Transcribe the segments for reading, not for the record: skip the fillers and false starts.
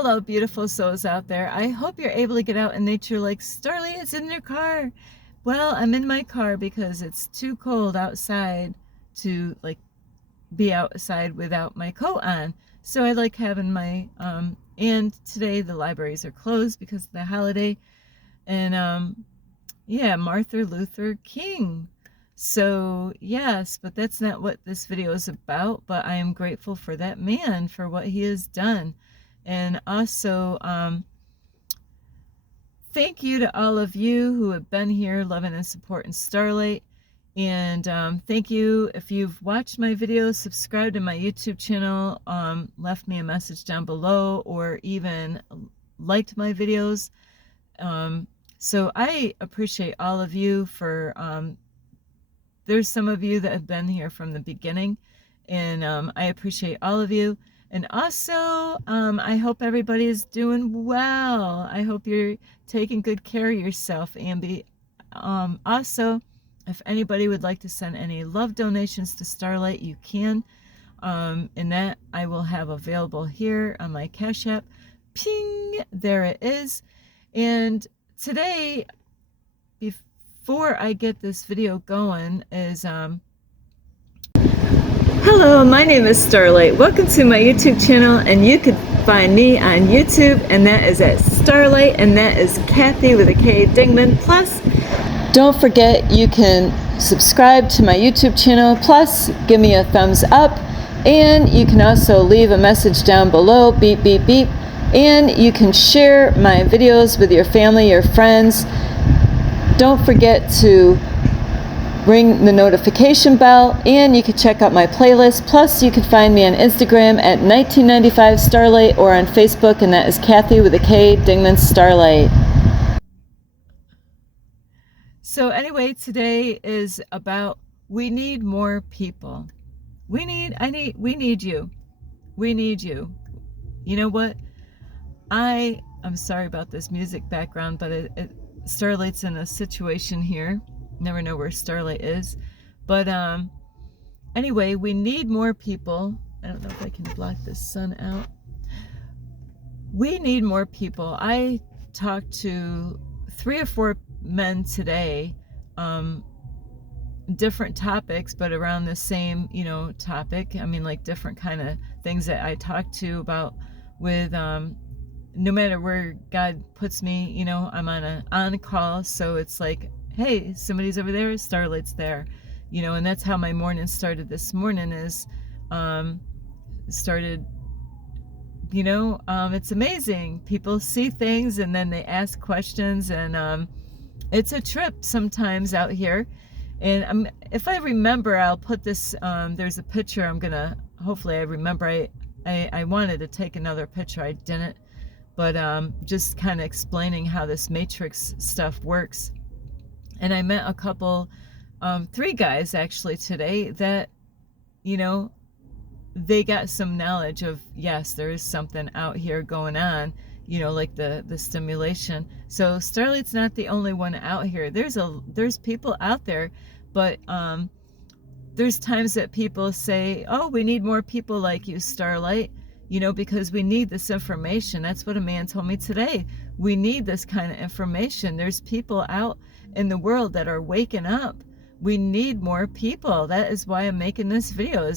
Hello, beautiful souls out there. I hope you're able to get out in nature like Starly is in their car. Well, I'm in my car because it's too cold outside to be outside without my coat on. So I like having my and today the libraries are closed because of the holiday. And yeah, Martin Luther King. So yes, but that's not what this video is about, but I am grateful for that man for what he has done. And also, thank you to all of you who have been here loving and supporting Starlight. And thank you if you've watched my videos, subscribed to my YouTube channel, left me a message down below, or even liked my videos. So I appreciate all of you for, there's some of you that have been here from the beginning, and I appreciate all of you. And also, I hope everybody is doing well. I hope you're taking good care of yourself, Ambi. Also, if anybody would like to send any love donations to Starlight, you can. And that I will have available here on my Cash App. Ping! There it is. And today, before I get this video going, is hello, my name is Starlight. Welcome to my YouTube channel, and you can find me on YouTube, and that is at Starlight, and that is Kathy with a K Dingman. Plus, don't forget you can subscribe to my YouTube channel, plus give me a thumbs up, and you can also leave a message down below, beep, beep, beep, and you can share my videos with your family, your friends. Don't forget to ring the notification bell, and you can check out my playlist. Plus, you can find me on Instagram at 1995 Starlight, or on Facebook, and that is Kathy with a K Dingman Starlight. So anyway, today is about we need more people. We need you. We need you. You know what? I'm sorry about this music background, but Starlight's in a situation here. Never know where Starlight is. But anyway, we need more people. I don't know if I can block the sun out. We need more people. I talked to 3 or 4 men today, different topics, but around the same, topic. I mean, like different kind of things that I talked to about with, no matter where God puts me, I'm on call. So it's like, hey, somebody's over there, Starlight's there, and that's how my morning started this morning is, it's amazing. People see things and then they ask questions, and it's a trip sometimes out here. And if I remember, I'll put this, there's a picture hopefully I remember. I wanted to take another picture, I didn't, but just kind of explaining how this matrix stuff works. And I met a couple, 3 guys actually today that, they got some knowledge of, yes, there is something out here going on, like the stimulation. So Starlight's not the only one out here. There's people out there, but there's times that people say, oh, we need more people like you, Starlight, because we need this information. That's what a man told me today. We need this kind of information. There's people out in the world that are waking up. We need more people. That is why I'm making this video.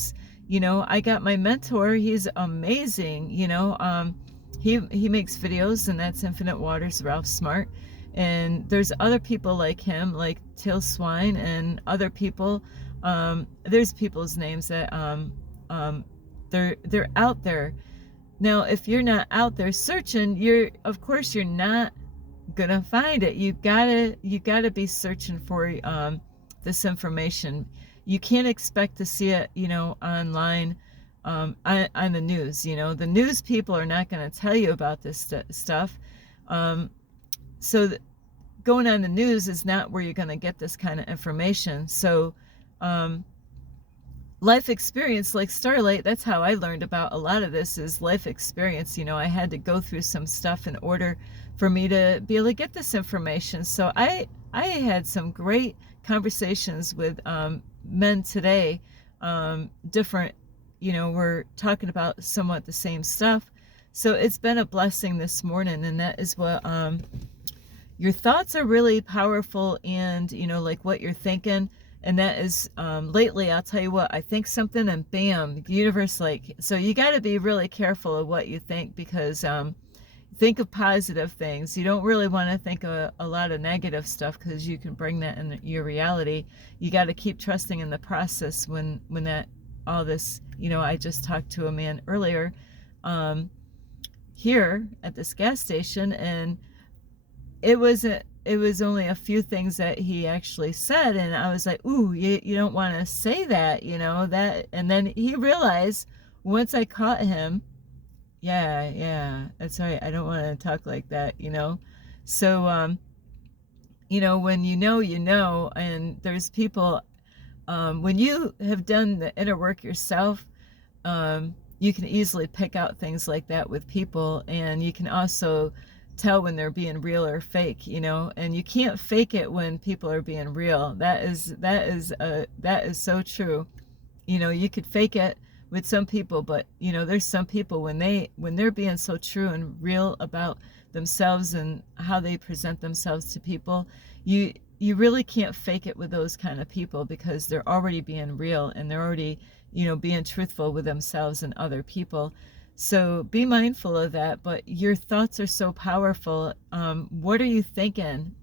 I got my mentor. He's amazing. He makes videos, and that's Infinite Waters, Ralph Smart. And there's other people like him, like Till Swine, and other people. There's people's names that they're out there. Now, if you're not out there searching, of course you're not gonna find it. You gotta be searching for this information. You can't expect to see it, online, on the news. The news people are not going to tell you about this stuff. So going on the news is not where you're going to get this kind of information. So life experience, like Starlight, that's how I learned about a lot of this, is life experience. I had to go through some stuff in order for me to be able to get this information. So I had some great conversations with men today, different, we're talking about somewhat the same stuff. So it's been a blessing this morning, and that is what your thoughts are really powerful, and like what you're thinking. And that is lately, I'll tell you what, I think something and bam, the universe, like, so you got to be really careful of what you think, because think of positive things. You don't really want to think of a lot of negative stuff, because you can bring that in your reality. You got to keep trusting in the process when that all this, I just talked to a man earlier here at this gas station, and it was only a few things that he actually said, and I was like, ooh, you don't want to say that, that. And then he realized, once I caught him, yeah, that's right, I don't want to talk like that. So when and there's people, when you have done the inner work yourself, you can easily pick out things like that with people, and you can also tell when they're being real or fake, and you can't fake it when people are being real. That is so true. You could fake it with some people, but there's some people, when they're being so true and real about themselves and how they present themselves to people, you really can't fake it with those kind of people, because they're already being real, and they're already being truthful with themselves and other people. So be mindful of that. But your thoughts are so powerful. What are you thinking?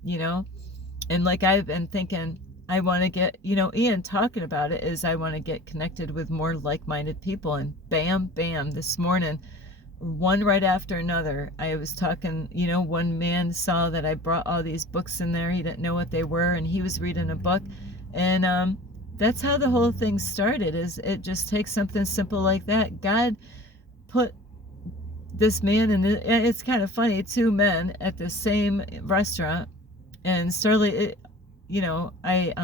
And like I've been thinking, I want to get, Ian talking about it, is I want to get connected with more like-minded people. And bam, bam, this morning, one right after another, I was talking, one man saw that I brought all these books in there. He didn't know what they were, and he was reading a book. And that's how the whole thing started. Is it just takes something simple like that. God put this man in, it's kind of funny, two men at the same restaurant. And Starlight, I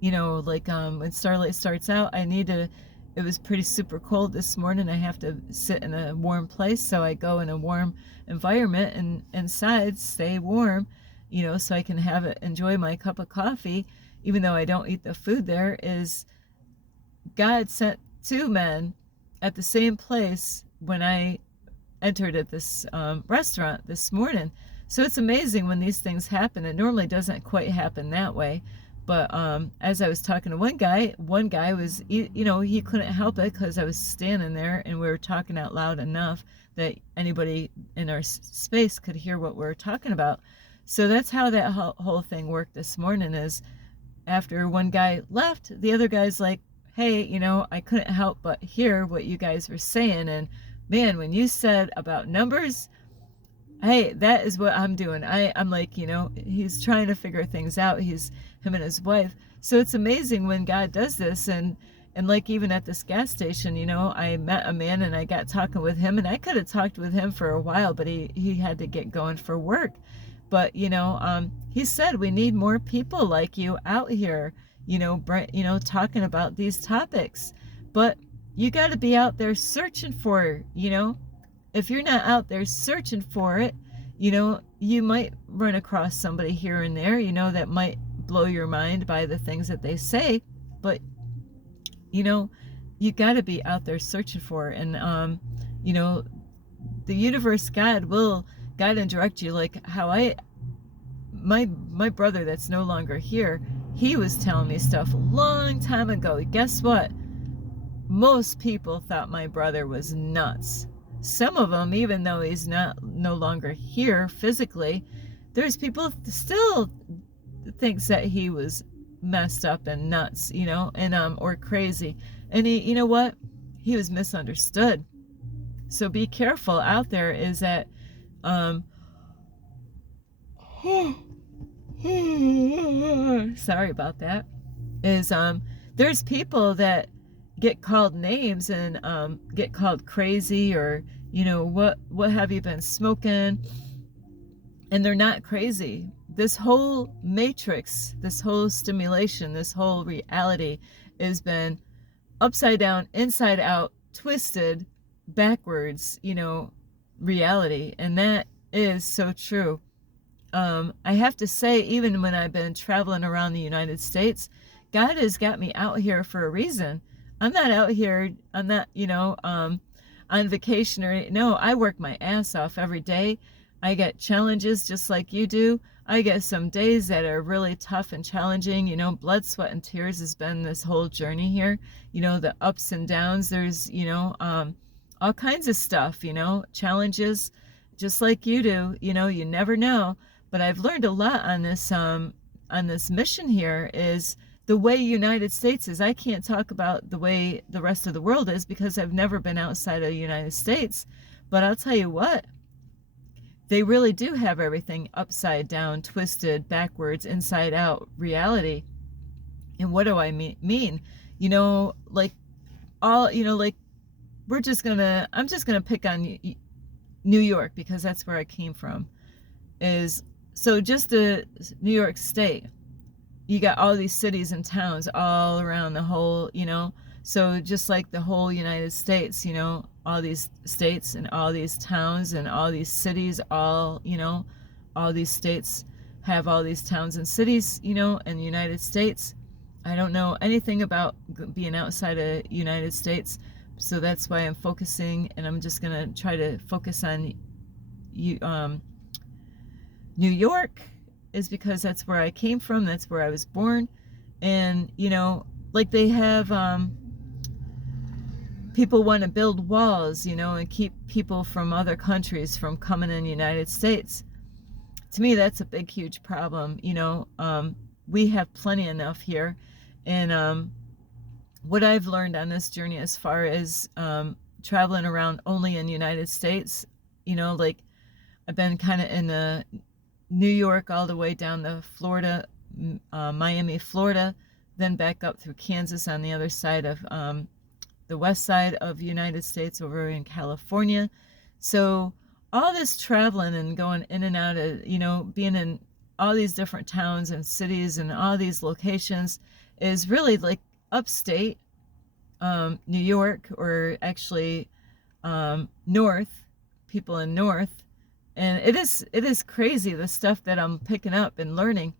when Starlight starts out, it was pretty super cold this morning. I have to sit in a warm place, so I go in a warm environment and inside stay warm, so I can enjoy my cup of coffee, even though I don't eat the food there. Is God sent two men at the same place when I entered at this restaurant this morning. So it's amazing when these things happen. It normally doesn't quite happen that way. But as I was talking to one guy was, he couldn't help it, because I was standing there and we were talking out loud enough that anybody in our space could hear what we were talking about. So that's how that whole thing worked this morning. Is after one guy left, the other guy's like, hey, I couldn't help but hear what you guys were saying. And man, when you said about numbers, hey, that is what I'm doing. I'm like, he's trying to figure things out. Him and his wife. So it's amazing when God does this. And like even at this gas station, I met a man and I got talking with him, and I could have talked with him for a while, but he had to get going for work. But, he said, we need more people like you out here, talking about these topics. But you got to be out there searching for it. If you're not out there searching for it, you might run across somebody here and there, that might blow your mind by the things that they say. But, you got to be out there searching for it. And, the universe, God will guide and direct you. Like how my brother that's no longer here, he was telling me stuff a long time ago. Guess what? Most people thought my brother was nuts. Some of them, even though he's no longer here physically, there's people still thinks that he was messed up and nuts, and or crazy. And he, you know what? He was misunderstood. So be careful out there. Is that sorry about that. Is there's people that get called names and get called crazy, or what have you been smoking, and they're not crazy. This whole matrix, this whole stimulation, this whole reality has been upside down, inside out, twisted, backwards, reality. And that is so true. I have to say, even when I've been traveling around the United States, God has got me out here for a reason. I'm not out here, I'm not, on vacation or no, I work my ass off every day. I get challenges just like you do. I get some days that are really tough and challenging. You know, blood, sweat, and tears has been this whole journey here. You know, the ups and downs. There's, all kinds of stuff, challenges just like you do. You never know. But I've learned a lot on this mission here is the way United States is. I can't talk about the way the rest of the world is because I've never been outside of the United States. But I'll tell you what, they really do have everything upside down, twisted, backwards, inside out reality. And what do I mean? Like like I'm just gonna pick on New York because that's where I came from. So just the New York State, you got all these cities and towns all around the whole, so just like the whole United States, all these states and all these towns and all these cities, all these states have all these towns and cities, in the United States. I don't know anything about being outside of United States, so that's why I'm focusing, and I'm just gonna try to focus on New York, is because that's where I came from, that's where I was born. And like they have people want to build walls, and keep people from other countries from coming in the United States. To me, that's a big, huge problem. We have plenty enough here. And what I've learned on this journey as far as traveling around only in the United States, like I've been kind of in the New York all the way down to Florida, Miami, Florida, then back up through Kansas on the other side of the west side of the United States over in California. So all this traveling and going in and out of, being in all these different towns and cities and all these locations is really like upstate New York, or actually north, people in north. And it is crazy, the stuff that I'm picking up and learning.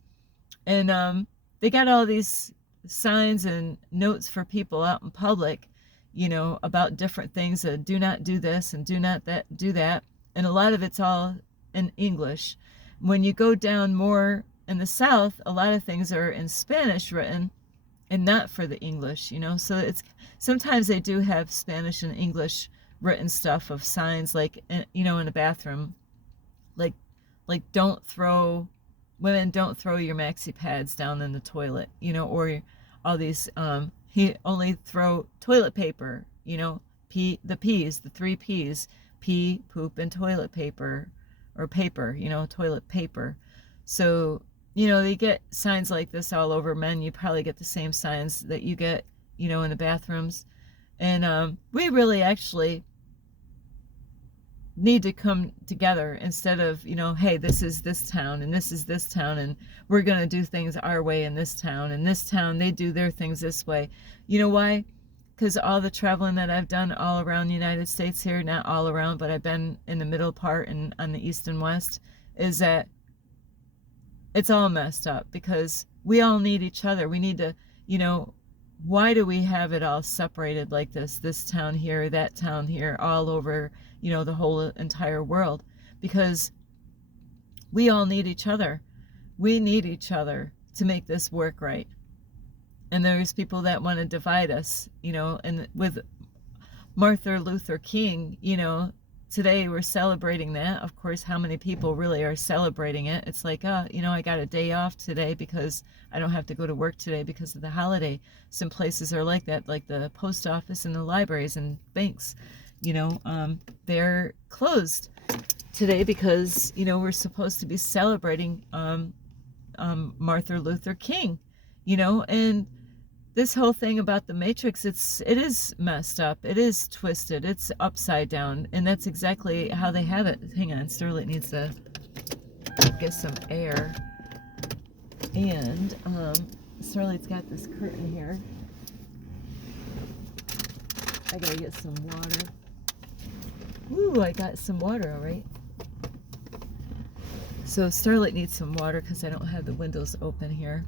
And they got all these signs and notes for people out in public, about different things. Do not do this and do not do that. And a lot of it's all in English. When you go down more in the South, a lot of things are in Spanish written and not for the English, So it's sometimes they do have Spanish and English written stuff of signs, like, in the bathroom. Like women don't throw your maxi pads down in the toilet, or all these, only throw toilet paper, the P's, the 3 P's, pee, poop, and toilet paper, or paper, toilet paper. So, they get signs like this all over. Men, you probably get the same signs that you get, in the bathrooms. And we really actually need to come together instead of, hey, this is this town and this is this town and we're going to do things our way in this town, and this town, they do their things this way. You know why? Because all the traveling that I've done all around the United States here, not all around, but I've been in the middle part and on the east and west, is that it's all messed up because we all need each other. We need to, why do we have it all separated like this town here, that town here, all over, the whole entire world? Because we all need each other. We need each other to make this work right. And there's people that want to divide us, and with Martin Luther King, today we're celebrating that. Of course, how many people really are celebrating it? It's like, I got a day off today because I don't have to go to work today because of the holiday. Some places are like that, like the post office and the libraries and banks, they're closed today because, we're supposed to be celebrating Martin Luther King, and this whole thing about the Matrix, it is messed up. It is twisted. It's upside down. And that's exactly how they have it. Hang on, Starlight needs to get some air. And Starlight's got this curtain here. I gotta get some water. Ooh, I got some water, all right. So Starlight needs some water because I don't have the windows open here.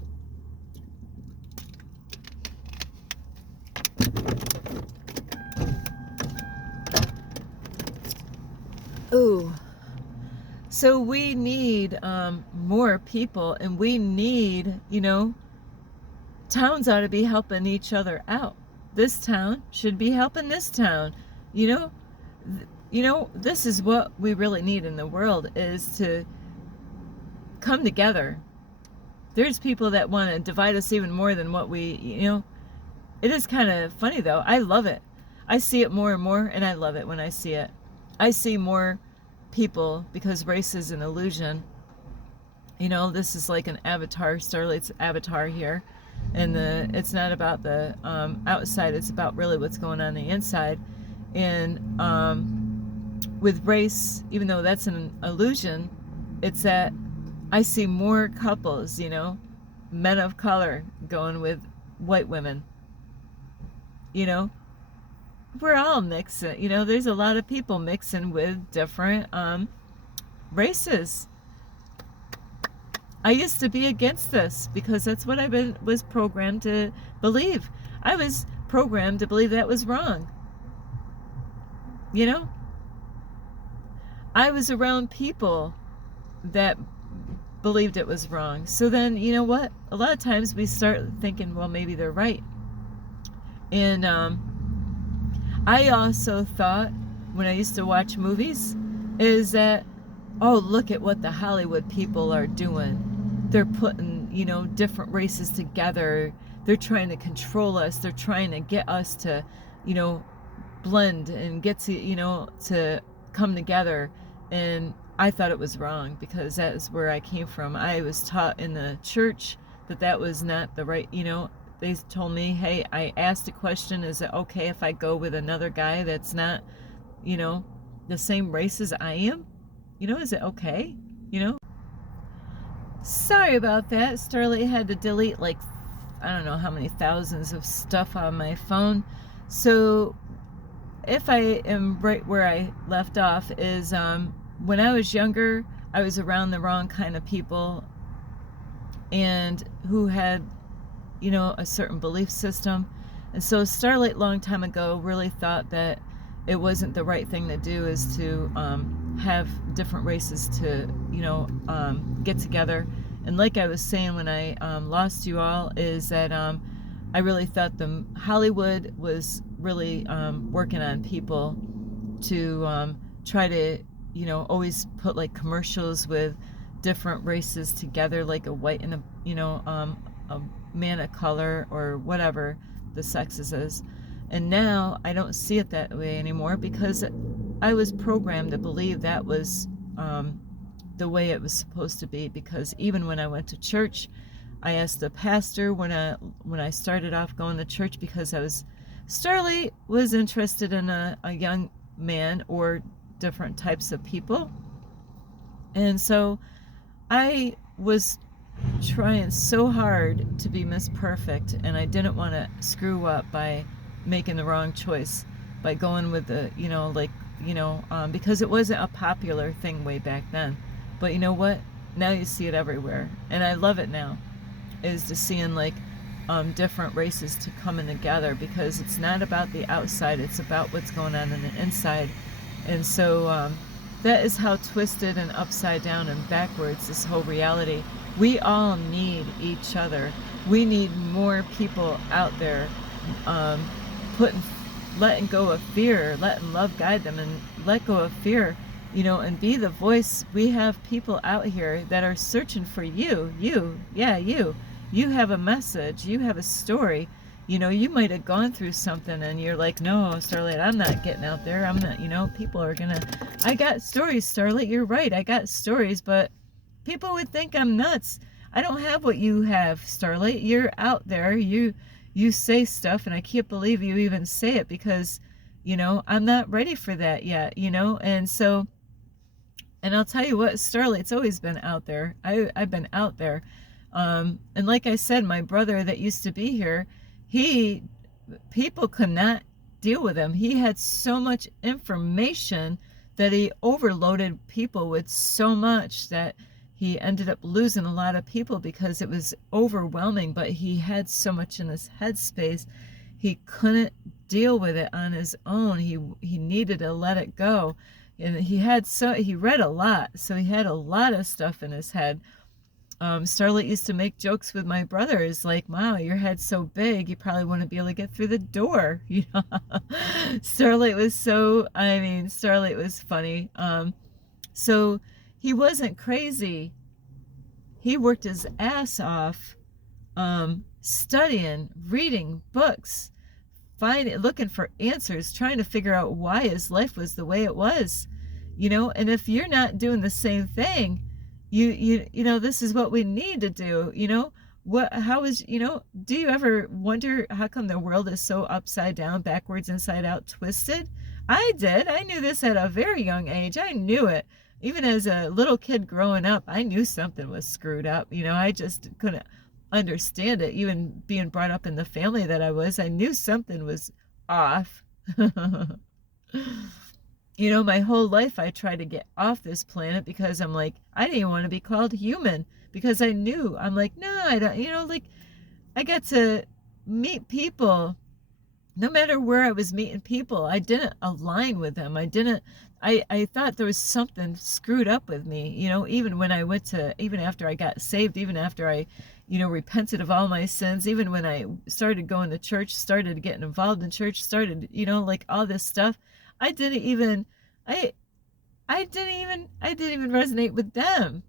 Ooh. So we need more people, and we need, towns ought to be helping each other out. This town should be helping this town. You know, this is what we really need in the world, is to come together. There's people that want to divide us even more than what we, it is kind of funny though. I love it. I see it more and more, and I love it when I see it. I see more people, because race is an illusion. This is like an avatar, Starlight's avatar here, and it's not about the outside, it's about really what's going on the inside. And with race, even though that's an illusion, it's that I see more couples, men of color going with white women. We're all mixing, there's a lot of people mixing with different races. I used to be against this because that's what I was programmed to believe. I was programmed to believe that was wrong. I was around people that believed it was wrong. So then, you know what? A lot of times we start thinking, well, maybe they're right. And I also thought, when I used to watch movies, is that, oh, look at what the Hollywood people are doing. They're putting, different races together. They're trying to control us. They're trying to get us to, blend and get to, to come together. And I thought it was wrong, because that is where I came from. I was taught in the church that was not the right, they told me, hey, I asked a question, is it okay if I go with another guy that's not, the same race as I am? Is it okay? Sorry about that. Starlight had to delete like, I don't know how many thousands of stuff on my phone. So if I am right where I left off, is when I was younger, I was around the wrong kind of people, and who had a certain belief system. And so Starlight, long time ago, really thought that it wasn't the right thing to do, is to have different races to get together. And like I was saying when I lost you all, is that I really thought Hollywood was really working on people to try to always put like commercials with different races together, like a white and a man of color, or whatever the sexes is. And now I don't see it that way anymore, because I was programmed to believe that was the way it was supposed to be. Because even when I went to church, I asked the pastor when I started off going to church, because Starlight was interested in a young man or different types of people. And so I was trying so hard to be Miss Perfect, and I didn't want to screw up by making the wrong choice, by going with the because it wasn't a popular thing way back then. But you know what, now you see it everywhere, and I love it now, is to seeing like different races to coming together, because it's not about the outside, it's about what's going on in the inside. And so that is how twisted and upside down and backwards this whole reality. We all need each other. We need more people out there letting go of fear, letting love guide them, and let go of fear, and be the voice. We have people out here that are searching for you. You have a message, you have a story. You might have gone through something and you're like, no, Starlight, I'm not getting out there. I'm not, people are I got stories, Starlight, you're right, I got stories, but people would think I'm nuts. I don't have what you have, Starlight. You're out there, you say stuff, and I can't believe you even say it, because, I'm not ready for that yet, and so, and I'll tell you what, Starlight's always been out there. I've been out there. And like I said, my brother that used to be here, people could not deal with him. He had so much information that he overloaded people with so much that he ended up losing a lot of people, because it was overwhelming. But he had so much in his headspace, he couldn't deal with it on his own. He needed to let it go. And he read a lot, so he had a lot of stuff in his head. Starlight used to make jokes with my brothers, like, "Wow, your head's so big, you probably wouldn't be able to get through the door." You know, Starlight was Starlight was funny. So he wasn't crazy. He worked his ass off, studying, reading books, looking for answers, trying to figure out why his life was the way it was. You know, and if you're not doing the same thing, you know, this is what we need to do. You know, do you ever wonder how come the world is so upside down, backwards, inside out, twisted? I did. I knew this at a very young age. I knew it. Even as a little kid growing up, I knew something was screwed up. You know, I just couldn't understand it. Even being brought up in the family that I was, I knew something was off. You know, my whole life I tried to get off this planet because I'm like, I didn't even want to be called human, because I knew, I'm like, no, I don't, you know, like, I got to meet people. No matter where I was meeting people, I didn't align with them. I thought there was something screwed up with me, you know, even after I got saved, even after I, you know, repented of all my sins, even when I started going to church, started getting involved in church, started, you know, like all this stuff, I didn't even resonate with them.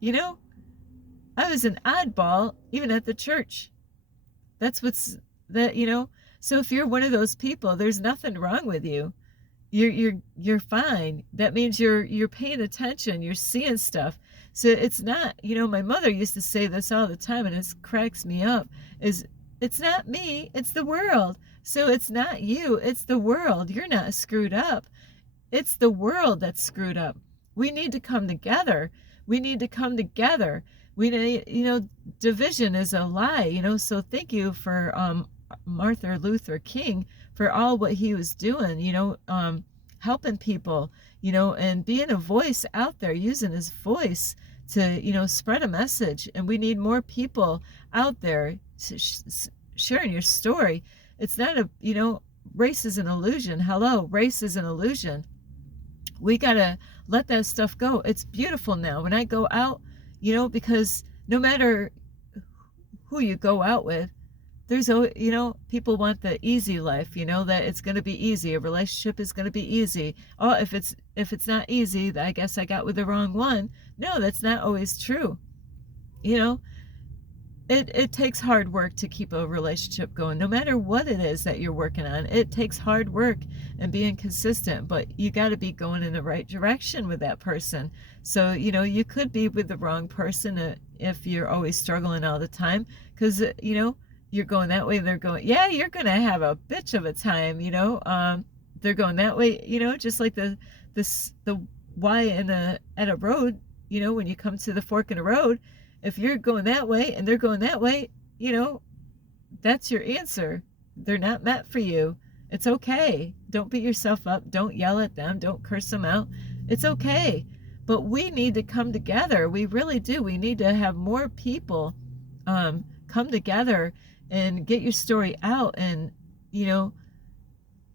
You know, I was an oddball even at the church. You know, so if you're one of those people, there's nothing wrong with you. You're fine. That means you're paying attention, you're seeing stuff. So it's not, you know, my mother used to say this all the time, and it cracks me up, it's not me, it's the world. So it's not you, it's the world. You're not screwed up. It's the world that's screwed up. We need to come together. We need to come together. We need, you know, division is a lie, you know. So thank you for Martin Luther King for all what he was doing, you know, helping people, you know, and being a voice out there, using his voice to, you know, spread a message. And we need more people out there sharing your story. It's not you know, race is an illusion. Hello, race is an illusion. We gotta let that stuff go. It's beautiful now. When I go out, you know, because no matter who you go out with, there's, you know, people want the easy life, you know, that it's going to be easy. A relationship is going to be easy. Oh, if it's not easy, I guess I got with the wrong one. No, that's not always true. You know, it takes hard work to keep a relationship going. No matter what it is that you're working on, it takes hard work and being consistent, but you got to be going in the right direction with that person. So, you know, you could be with the wrong person if you're always struggling all the time, because, you know, you're going that way, they're going, yeah, you're going to have a bitch of a time, you know. They're going that way, you know, just like the Y at a road, you know, when you come to the fork in a road, if you're going that way and they're going that way, you know, that's your answer. They're not meant for you. It's okay. Don't beat yourself up. Don't yell at them. Don't curse them out. It's okay. But we need to come together. We really do. We need to have more people come together and get your story out and, you know,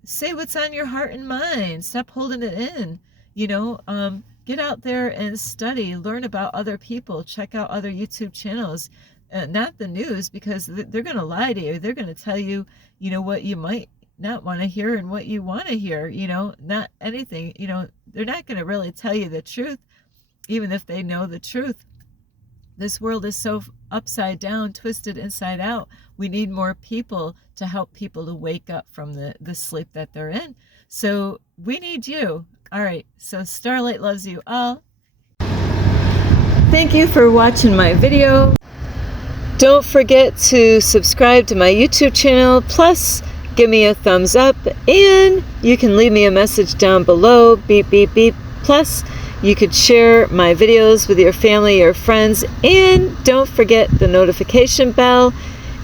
say what's on your heart and mind. Stop holding it in, you know. Get out there and study, learn about other people, check out other YouTube channels, not the news, because they're going to lie to you. They're going to tell you, you know, what you might not want to hear and what you want to hear, you know, not anything, you know, they're not going to really tell you the truth, even if they know the truth. This world is so upside down, twisted inside out. We need more people to help people to wake up from the sleep that they're in. So we need you. All right, so Starlight loves you all. Thank you for watching my video. Don't forget to subscribe to my YouTube channel, plus give me a thumbs up, and you can leave me a message down below, beep, beep, beep. Plus, you could share my videos with your family or friends, and don't forget the notification bell,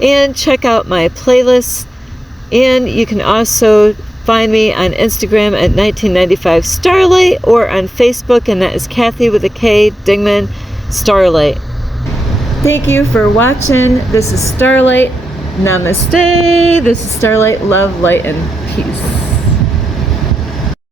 and check out my playlist. And you can also find me on Instagram at 1995 Starlight, or on Facebook, and that is Kathy with a K Dingman Starlight. Thank you for watching. This is Starlight. Namaste. This is Starlight. Love, light, and peace.